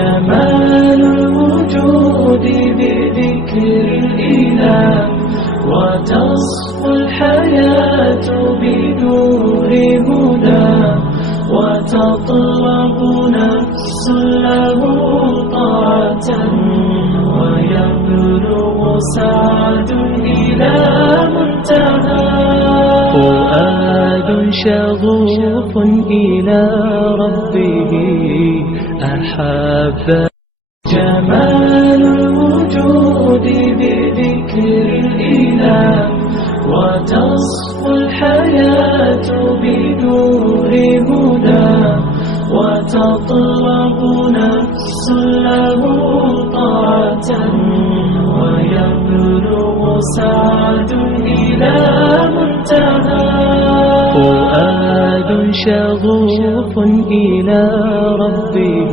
جمال الوجود بذكر الإله، وتصفو الحياة بنور هدى، وتطلب نفس له طاعة، ويبلغ سعد إلى منتهى. فؤاد شغوف إلى ربه أحب جمال الوجود بذكر الإله، وتصفو الحياة بنور هدى، وتطلب نفس له طاعة، ويبلغ سعد إلى منتهى. فؤاد شغوف إلى ربه